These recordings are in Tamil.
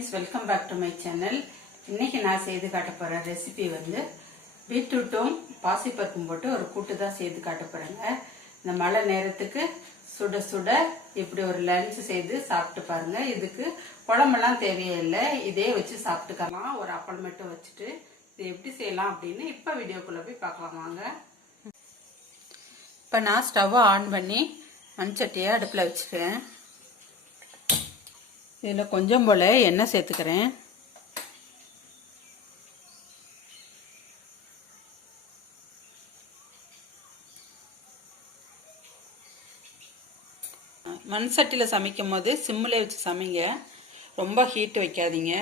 friends, welcome back to my channel. இன்னைக்கு நான் செய்து காட்ட போற ரெசிபி வந்து பீட்ரூட்டும் பாசிப்பருப்பும் போட்டு ஒரு கூட்டு தான் செய்து காட்ட போறேங்க. இந்த மழை நேரத்துக்கு சுட சுட இப்படி ஒரு லஞ்ச் செய்து சாப்பிட்டு பாருங்க. இதுக்கு குழம்பெல்லாம் தேவையே இல்லை, இதே வச்சு சாப்பிட்டுக்கலாம். ஒரு அப்பளம் மட்டும் வச்சுட்டு இது எப்படி செய்யலாம் அப்படின்னு இப்போ வீடியோக்குள்ள போய் பார்க்கலாம் வாங்க. இப்போ நான் ஸ்டவ்வை ஆன் பண்ணி மண்சட்டியை அடுப்பில் வச்சுக்கிறேன். இதில் கொஞ்சம் போல் எண்ணெய் சேர்த்துக்கிறேன். மண் சட்டியில் சமைக்கும் போது சிம்மில் வச்சு சமைங்க, ரொம்ப ஹீட் வைக்காதீங்க.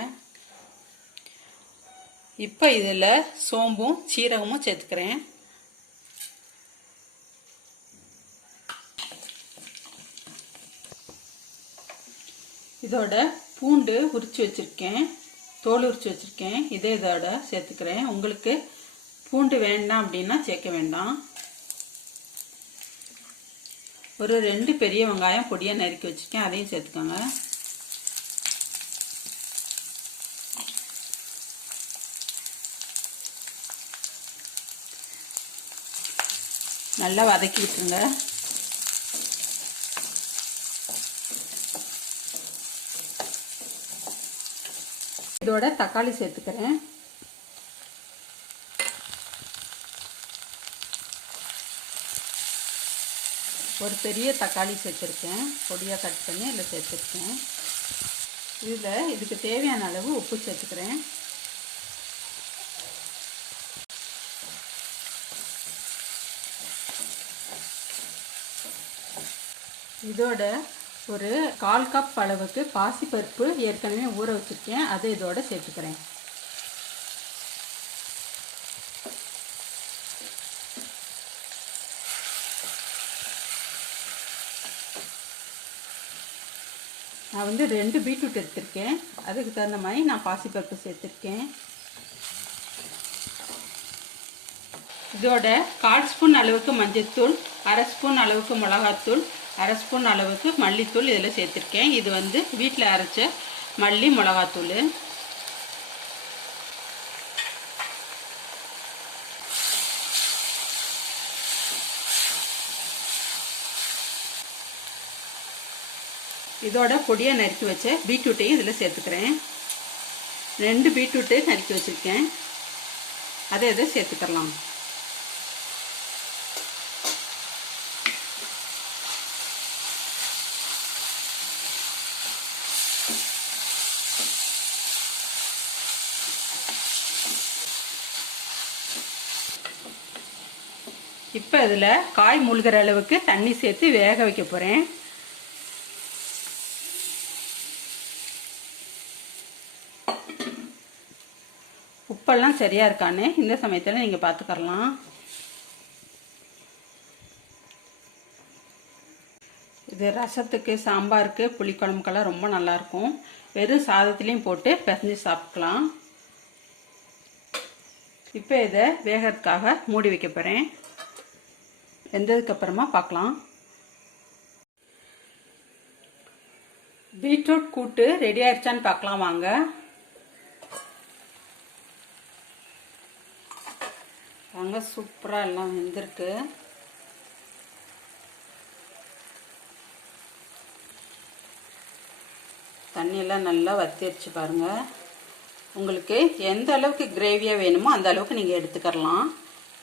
இப்போ இதில் சோம்பும் சீரகமும் சேர்த்துக்கிறேன். இதோட பூண்டு உரிச்சு வச்சுருக்கேன், தோல் உரிச்சு வச்சுருக்கேன், இதோட சேர்த்துக்கிறேன். உங்களுக்கு பூண்டு வேண்டாம் அப்படின்னா சேர்க்க வேண்டாம். ஒரு 2 பெரிய வெங்காயம் பொடியாக நறுக்கி வச்சுருக்கேன், அதையும் சேர்த்துக்கோங்க. நல்லா வதக்கி விட்டுருங்க. இதோட தக்காளி சேர்த்துக்கிறேன். ஒரு பெரிய தக்காளி சேர்த்துருக்கேன், பொடியாக கட் பண்ணி இதில் சேர்த்துருக்கேன். இதில் இதுக்கு தேவையான அளவு உப்பு சேர்த்துக்கிறேன். இதோட ஒரு 1/4 கப் அளவுக்கு பாசிப்பருப்பு ஏற்கனவே ஊற வச்சுருக்கேன், அதை இதோட சேர்த்துக்கிறேன். நான் வந்து 2 பீட்ரூட் எடுத்திருக்கேன், அதுக்கு தகுந்த மாதிரி நான் பாசிப்பருப்பு சேர்த்துருக்கேன். இதோட 1/4 ஸ்பூன் அளவுக்கு மஞ்சள்தூள், 1/2 ஸ்பூன் அளவுக்கு மிளகாத்தூள், 1/2 ஸ்பூன் அளவுக்கு மல்லித்தூள் இதில் சேர்த்துருக்கேன். இது வந்து வீட்டில் அரைச்ச மல்லி மிளகாத்தூள். இதோட பொடியாக நறுக்கி வச்ச பீட்ரூட்டையும் இதில் சேர்த்துக்கிறேன். 2 பீட்ரூட்டு நறுக்கி வச்சுருக்கேன், அதை இதை சேர்த்துக்கலாம். இப்போ இதில் காய் மூழ்கிற அளவுக்கு தண்ணி சேர்த்து வேக வைக்க போகிறேன். உப்பெல்லாம் சரியாக இருக்கான்னு இந்த சமயத்தில் நீங்கள் பார்த்துக்கலாம். இது ரசத்துக்கு, சாம்பாருக்கு, புளிக்குழம்புக்கெல்லாம் ரொம்ப நல்லாயிருக்கும். வெறும் சாதத்துலேயும் போட்டு பிசைஞ்சு சாப்பிட்டுக்கலாம். இப்போ இதை வேகிறதுக்காக மூடி வைக்க போகிறேன். வெந்ததுக்கு அப்புறமா பார்க்கலாம். பீட்ரூட் கூட்டு ரெடி ஆயிடுச்சான்னு பார்க்கலாம் வாங்க. வாங்க, சூப்பராக எல்லாம் வெந்திருக்கு. தண்ணியெல்லாம் நல்லா வத்திடுச்சு பாருங்க. உங்களுக்கு எந்த அளவுக்கு கிரேவியாக வேணுமோ அந்த அளவுக்கு நீங்கள் எடுத்துக்கலாம்.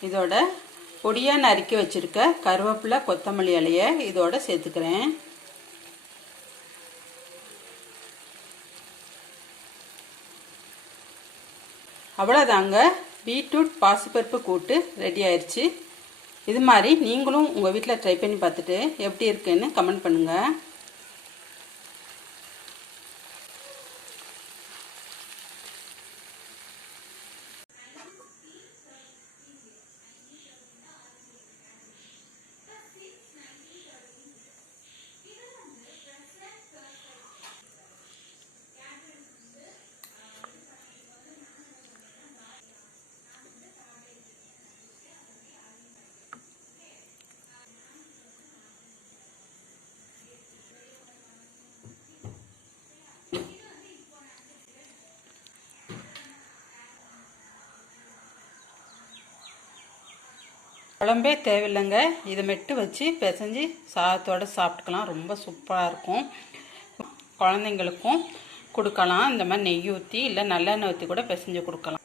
இதோட பொடியாக நறுக்கி வச்சுருக்க கருவேப்பிலை, கொத்தமல்லி இலையை இதோட சேர்த்துக்கிறேன். அவ்வளோதாங்க, பீட்ரூட் பாசிப்பருப்பு கூட்டு ரெடி ஆயிடுச்சு. இது மாதிரி நீங்களும் உங்கள் வீட்டில் ட்ரை பண்ணி பார்த்துட்டு எப்படி இருக்குன்னு கமெண்ட் பண்ணுங்கள். குழம்பே தேவையில்லைங்க, இதை மட்டும் வச்சு பிசைஞ்சு சாதத்தோடு சாப்பிட்டுக்கலாம். ரொம்ப சூப்பராக இருக்கும். குழந்தைங்களுக்கும் கொடுக்கலாம். இந்த மாதிரி நெய் ஊற்றி இல்லை நல்லெண்ணெய் ஊற்றி கூட பிசைஞ்சு கொடுக்கலாம்.